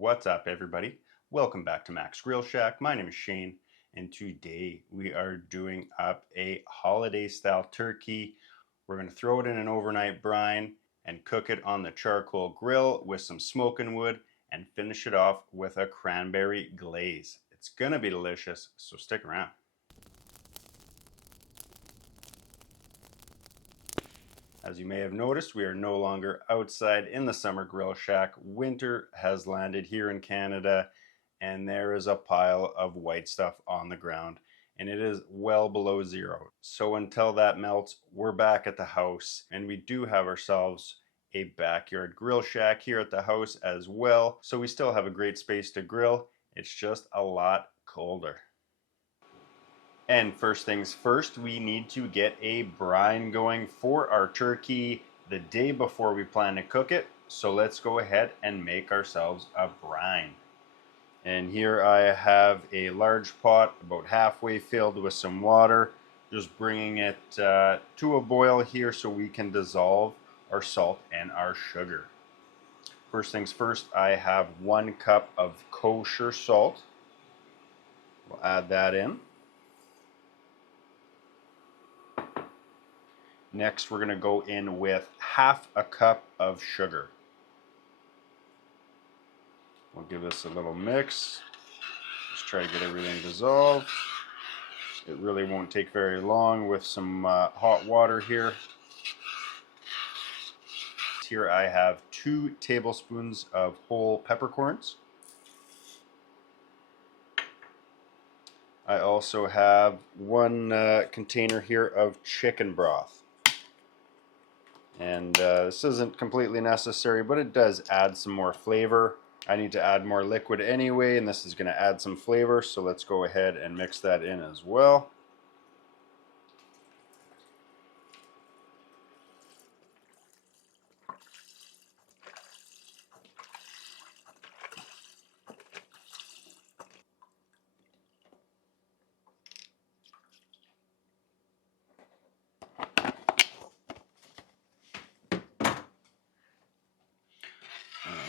What's up, everybody? Welcome back to Mac's Grill Shack. My name is Shane, and today we are doing up a holiday style turkey. We're going to throw it in an overnight brine and cook it on the charcoal grill with some smoking wood and finish it off with a cranberry glaze. It's going to be delicious, so stick around. As you may have noticed, we are no longer outside in the summer grill shack. Winter has landed here in Canada, and there is a pile of white stuff on the ground, and it is well below zero. So until that melts, we're back at the house, and we do have ourselves a backyard grill shack here at the house as well. So we still have a great space to grill. It's just a lot colder. And first things first, we need to get a brine going for our turkey the day before we plan to cook it. So let's go ahead and make ourselves a brine. And here I have a large pot about halfway filled with some water. Just bringing it to a boil here so we can dissolve our salt and our sugar. First things first, I have 1 cup of kosher salt. We'll add that in. Next, we're going to go in with half a cup of sugar. We'll give this a little mix. Just try to get everything dissolved. It really won't take very long with some hot water here. Here I have 2 tablespoons of whole peppercorns. I also have 1 container here of chicken broth. And this isn't completely necessary, but it does add some more flavor. I need to add more liquid anyway, and this is going to add some flavor, so let's go ahead and mix that in as well.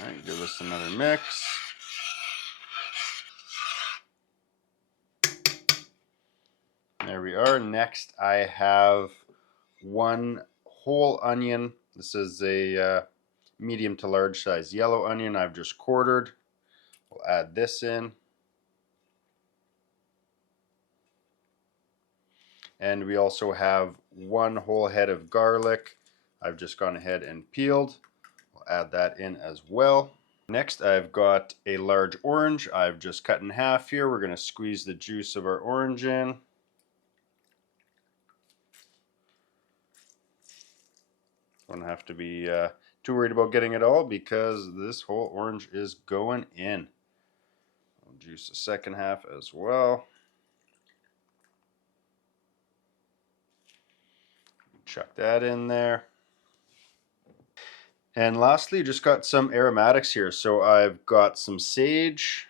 Alright, give this another mix. There we are. Next, I have 1 whole onion. This is a medium to large size yellow onion I've just quartered. We'll add this in. And we also have 1 whole head of garlic I've just gone ahead and peeled. We'll add that in as well. Next, I've got a large orange I've just cut in half here. We're going to squeeze the juice of our orange in. Don't have to be too worried about getting it all because this whole orange is going in. I'll juice the second half as well. Chuck that in there. And lastly, just got some aromatics here. So I've got some sage,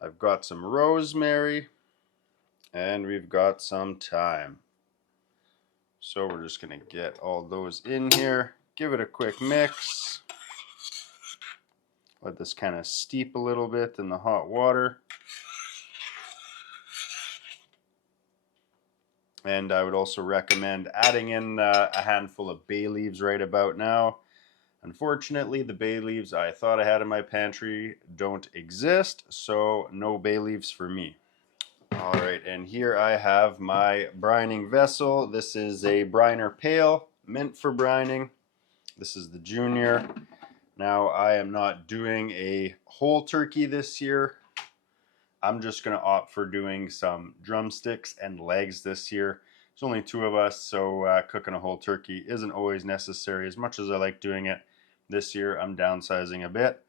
I've got some rosemary, and we've got some thyme. So we're just going to get all those in here, give it a quick mix. Let this kind of steep a little bit in the hot water. And I would also recommend adding in a handful of bay leaves right about now. Unfortunately, the bay leaves I thought I had in my pantry don't exist, so no bay leaves for me. Alright, and here I have my brining vessel. This is a briner pail meant for brining. This is the junior. Now I am not doing a whole turkey this year. I'm just going to opt for doing some drumsticks and legs this year. There's only 2 of us, so cooking a whole turkey isn't always necessary. As much as I like doing it, this year I'm downsizing a bit.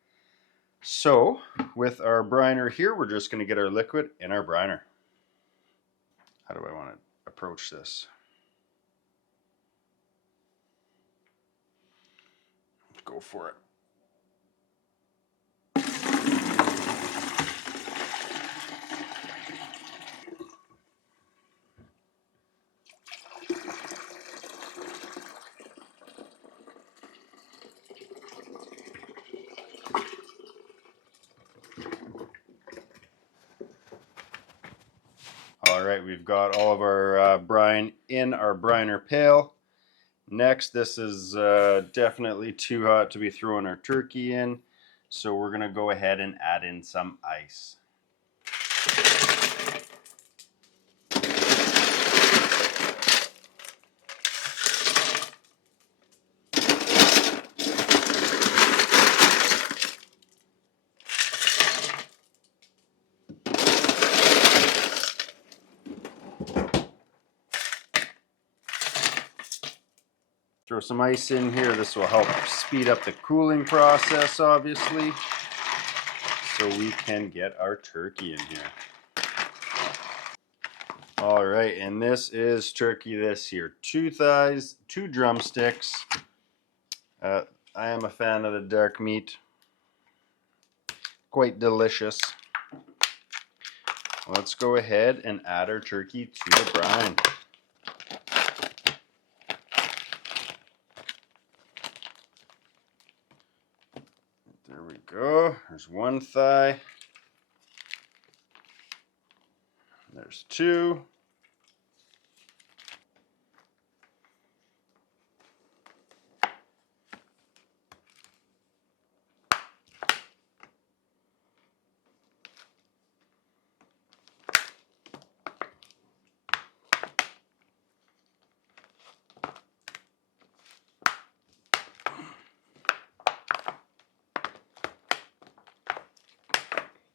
So with our briner here, we're just going to get our liquid in our briner. How do I want to approach this? Go for it. All right, we've got all of our brine in our briner pail. Next, this is definitely too hot to be throwing our turkey in, so we're going to go ahead and add in some ice. Throw some ice in here. This will help speed up the cooling process, obviously, so we can get our turkey in here. All right, and this is turkey this year. 2 thighs, 2 drumsticks. I am a fan of the dark meat. Quite delicious. Let's go ahead and add our turkey to the brine. There we go. There's 1 thigh. There's 2.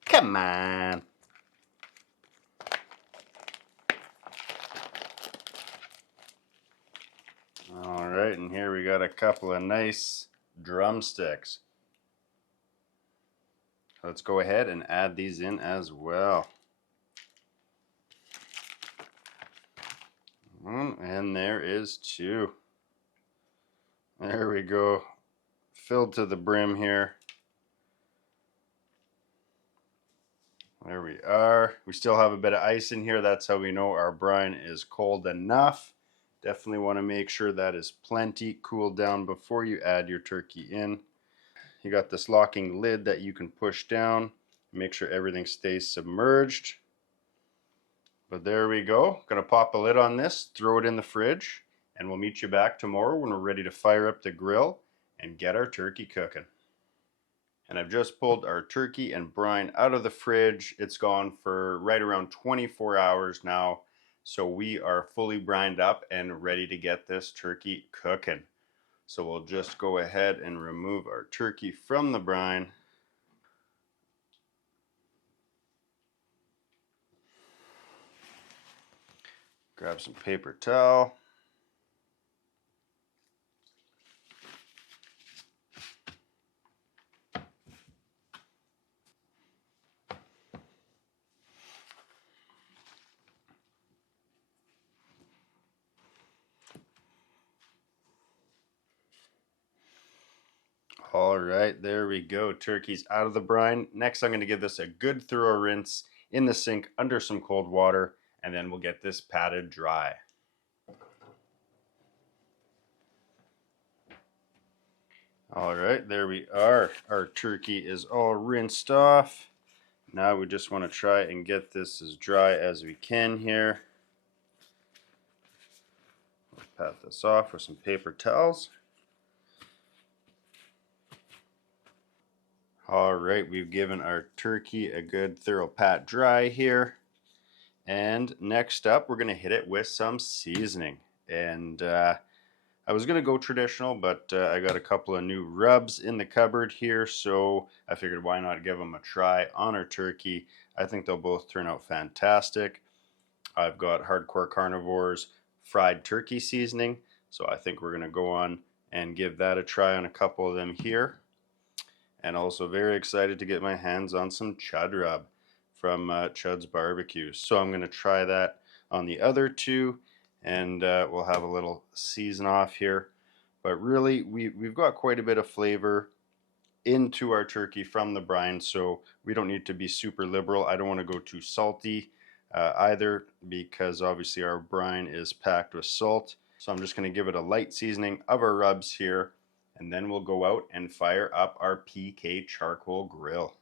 Come on. All right, and here we got a couple of nice drumsticks. Let's go ahead and add these in as well. And there is 2. There we go. Filled to the brim here. There we are. We still have a bit of ice in here. That's how we know our brine is cold enough. Definitely want to make sure that is plenty cooled down before you add your turkey in. You got this locking lid that you can push down. Make sure everything stays submerged. But there we go. Gonna pop a lid on this, throw it in the fridge, and we'll meet you back tomorrow when we're ready to fire up the grill and get our turkey cooking. And I've just pulled our turkey and brine out of the fridge. It's gone for right around 24 hours now. So we are fully brined up and ready to get this turkey cooking. So we'll just go ahead and remove our turkey from the brine. Grab some paper towel. All right, there we go. Turkey's out of the brine. Next, I'm going to give this a good thorough rinse in the sink under some cold water, and then we'll get this patted dry. All right, there we are. Our turkey is all rinsed off. Now we just want to try and get this as dry as we can here. We'll pat this off with some paper towels. All right, we've given our turkey a good thorough pat dry here. And next up, we're going to hit it with some seasoning. And I was going to go traditional, but I got a couple of new rubs in the cupboard here, so I figured why not give them a try on our turkey. I think they'll both turn out fantastic. I've got Hardcore Carnivore's fried turkey seasoning, so I think we're going to go on and give that a try on a couple of them here. And also very excited to get my hands on some chud rub from Chud's Barbecue. So I'm going to try that on the other 2, and we'll have a little season off here. But really, we've got quite a bit of flavor into our turkey from the brine, so we don't need to be super liberal. I don't want to go too salty either, because obviously our brine is packed with salt. So I'm just going to give it a light seasoning of our rubs here, and then we'll go out and fire up our PK charcoal grill.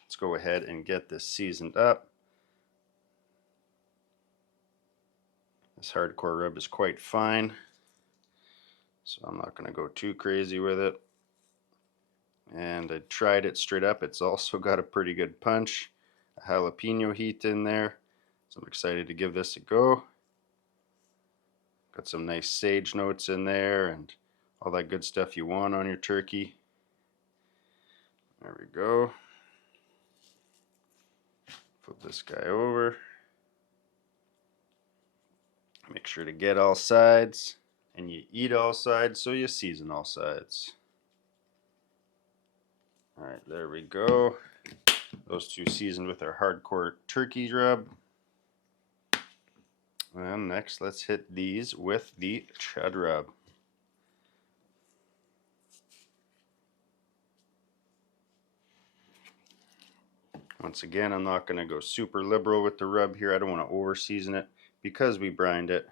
Let's go ahead and get this seasoned up. This hardcore rub is quite fine, so I'm not going to go too crazy with it. And I tried it straight up. It's also got a pretty good punch, a jalapeno heat in there, so I'm excited to give this a go. Got some nice sage notes in there and all that good stuff you want on your turkey. There we go. Flip this guy over. Make sure to get all sides, and you eat all sides, so you season all sides. Alright, there we go. Those two seasoned with our hardcore turkey rub. And next, let's hit these with the chud rub. Once again, I'm not going to go super liberal with the rub here. I don't want to over season it because we brined it.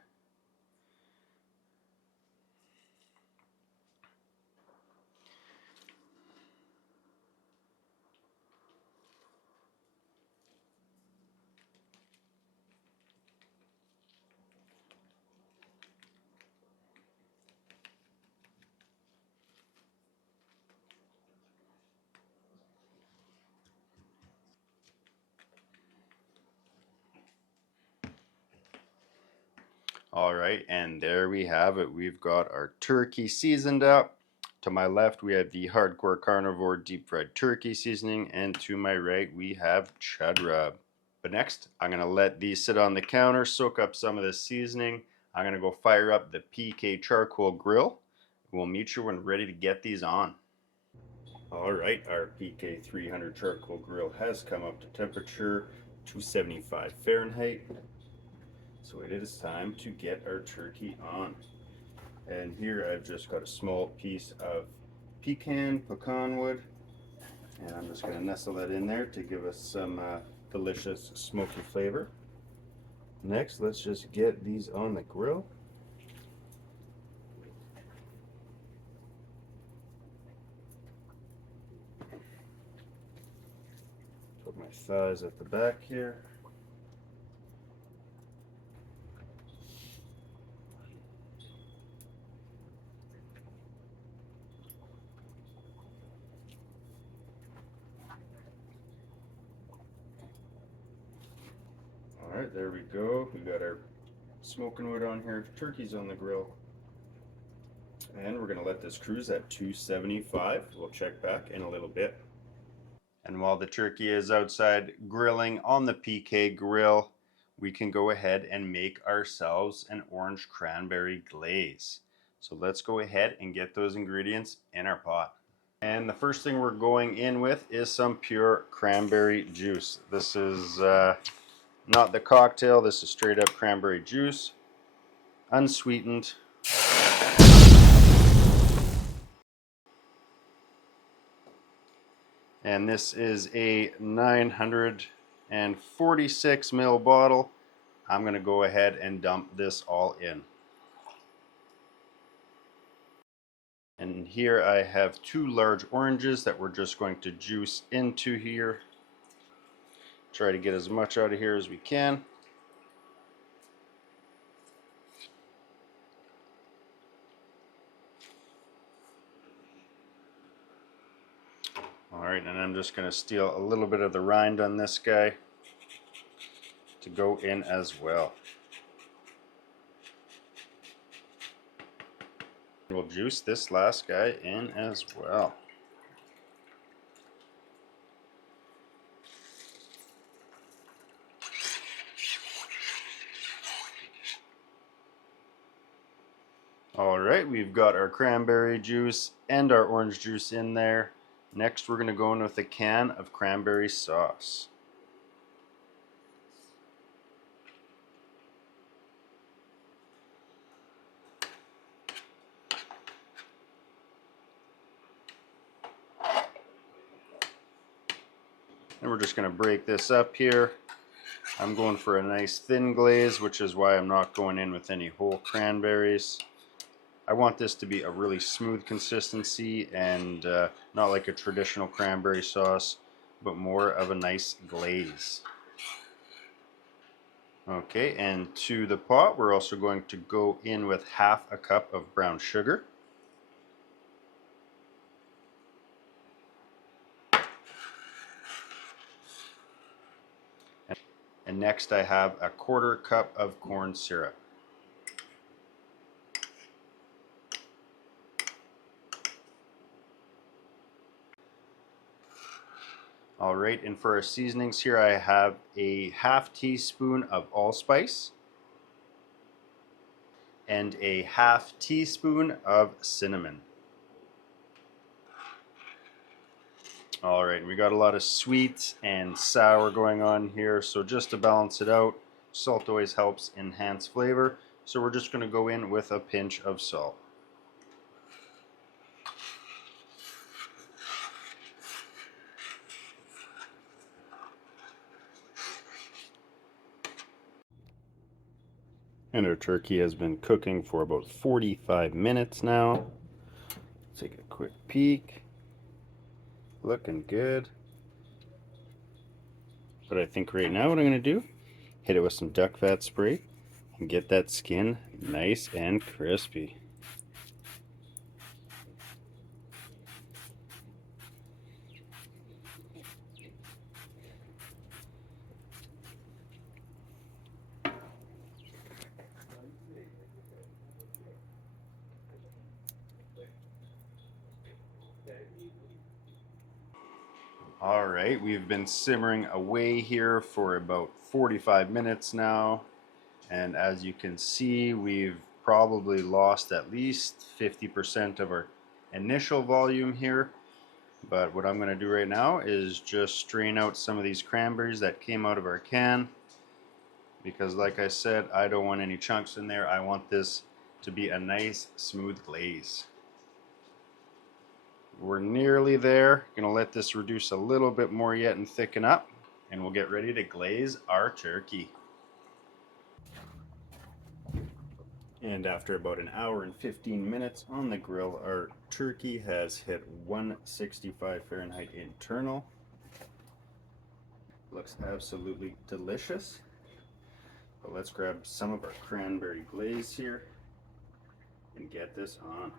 Alright, and there we have it. We've got our turkey seasoned up. To my left we have the Hardcore Carnivore deep fried turkey seasoning, and to my right we have chud rub. But next I'm going to let these sit on the counter, soak up some of this seasoning. I'm going to go fire up the PK charcoal grill. We'll meet you when we're ready to get these on. Alright, our PK 300 charcoal grill has come up to temperature 275 Fahrenheit. So it is time to get our turkey on. And here I've just got a small piece of pecan wood, and I'm just going to nestle that in there to give us some delicious smoky flavor. Next, let's just get these on the grill. Put my thighs at the back here. Alright, there we go. We got our smoking wood on here, turkey's on the grill. And we're going to let this cruise at 275. We'll check back in a little bit. And while the turkey is outside grilling on the PK grill, we can go ahead and make ourselves an orange cranberry glaze. So let's go ahead and get those ingredients in our pot. And the first thing we're going in with is some pure cranberry juice. This is not the cocktail, this is straight up cranberry juice, unsweetened. And this is a 946 ml bottle. I'm going to go ahead and dump this all in. And here I have 2 large oranges that we're just going to juice into here. Try to get as much out of here as we can. Alright, and I'm just going to steal a little bit of the rind on this guy to go in as well. We'll juice this last guy in as well. Alright, we've got our cranberry juice and our orange juice in there. Next we're going to go in with a can of cranberry sauce. And we're just going to break this up here. I'm going for a nice thin glaze, which is why I'm not going in with any whole cranberries. I want this to be a really smooth consistency and not like a traditional cranberry sauce. but more of a nice glaze. Okay, and to the pot, we're also going to go in with half a cup of brown sugar. And next I have a quarter cup of corn syrup. All right, and for our seasonings here, I have a half teaspoon of allspice and a half teaspoon of cinnamon. All right, we got a lot of sweet and sour going on here, so just to balance it out, salt always helps enhance flavor. So we're just going to go in with a pinch of salt. And our turkey has been cooking for about 45 minutes now. Let's take a quick peek. Looking good. But I think right now what I'm going to do, hit it with some duck fat spray and get that skin nice and crispy. All right, we've been simmering away here for about 45 minutes now. And as you can see, we've probably lost at least 50% of our initial volume here. But what I'm going to do right now is just strain out some of these cranberries that came out of our can. Because like I said, I don't want any chunks in there. I want this to be a nice smooth glaze. We're nearly there. Gonna let this reduce a little bit more yet and thicken up, and we'll get ready to glaze our turkey. And after about an hour and 15 minutes on the grill, our turkey has hit 165 Fahrenheit internal. Looks absolutely delicious. But let's grab some of our cranberry glaze here and get this on.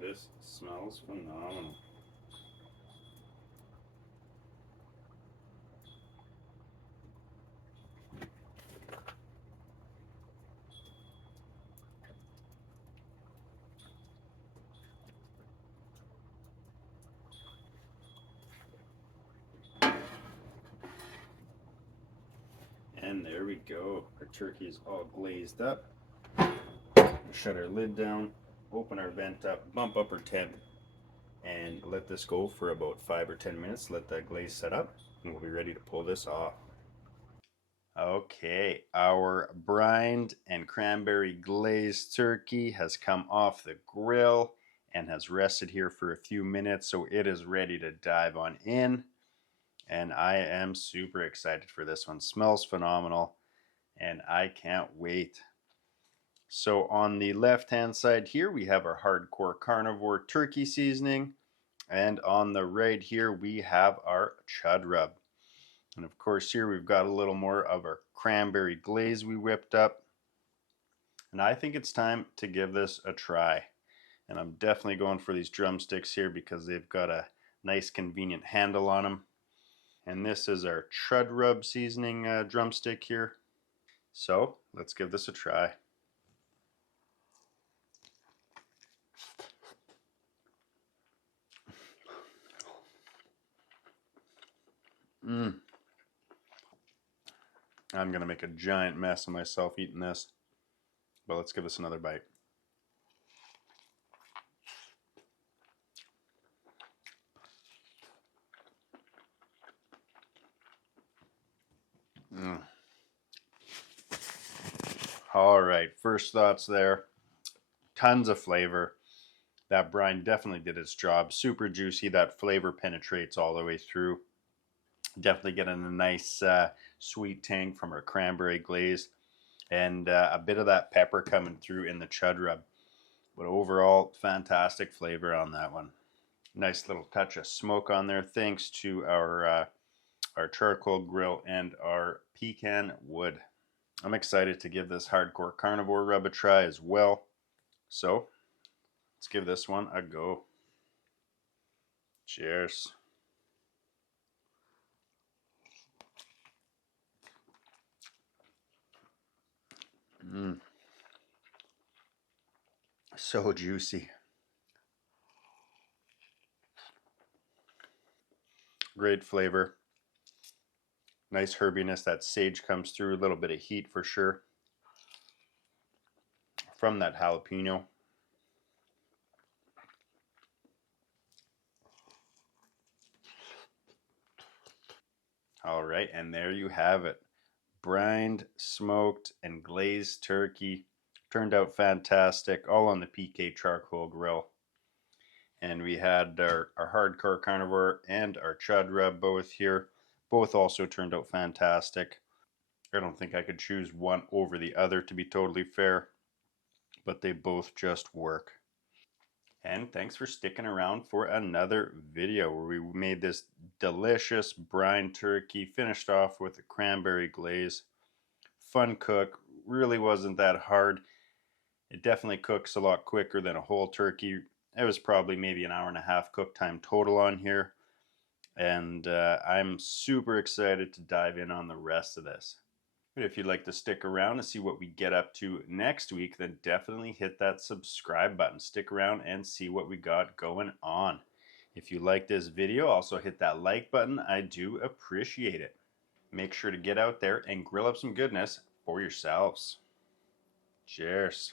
This smells phenomenal. And there we go. Our turkey is all glazed up. Shut our lid down, open our vent up, bump up our temp, and let this go for about 5 or 10 minutes. Let that glaze set up, and we'll be ready to pull this off. Okay, our brined and cranberry glazed turkey has come off the grill and has rested here for a few minutes, so it is ready to dive on in. And I am super excited for this one. Smells phenomenal, and I can't wait. So on the left hand side here, we have our Hardcore Carnivore turkey seasoning. And on the right here, we have our chud rub. And of course here we've got a little more of our cranberry glaze we whipped up. And I think it's time to give this a try. And I'm definitely going for these drumsticks here because they've got a nice convenient handle on them. And this is our chud rub seasoning drumstick here. So let's give this a try. I'm gonna make a giant mess of myself eating this, but let's give this another bite. All right, first thoughts there. Tons of flavor. That brine definitely did its job. Super juicy. That flavor penetrates all the way through. Definitely getting a nice sweet tang from our cranberry glaze, and a bit of that pepper coming through in the chud rub. But overall, fantastic flavor on that one. Nice little touch of smoke on there thanks to our charcoal grill and our pecan wood. I'm excited to give this Hardcore Carnivore rub a try as well. So let's give this one a go. Cheers. So juicy. Great flavor. Nice herbiness. That sage comes through. A little bit of heat for sure from that jalapeno. All right, and there you have it. Brined, smoked, and glazed turkey. Turned out fantastic, all on the PK charcoal grill. And we had our Hardcore Carnivore and our Chud Rub both here. Both also turned out fantastic. I don't think I could choose one over the other, to be totally fair, but they both just work. And thanks for sticking around for another video where we made this delicious brine turkey, finished off with a cranberry glaze. Fun cook, really wasn't that hard. It definitely cooks a lot quicker than a whole turkey. It was probably maybe an hour and a half cook time total on here. And I'm super excited to dive in on the rest of this. But if you'd like to stick around to see what we get up to next week, then definitely hit that subscribe button. Stick around and see what we got going on. If you like this video, also hit that like button. I do appreciate it. Make sure to get out there and grill up some goodness for yourselves. Cheers.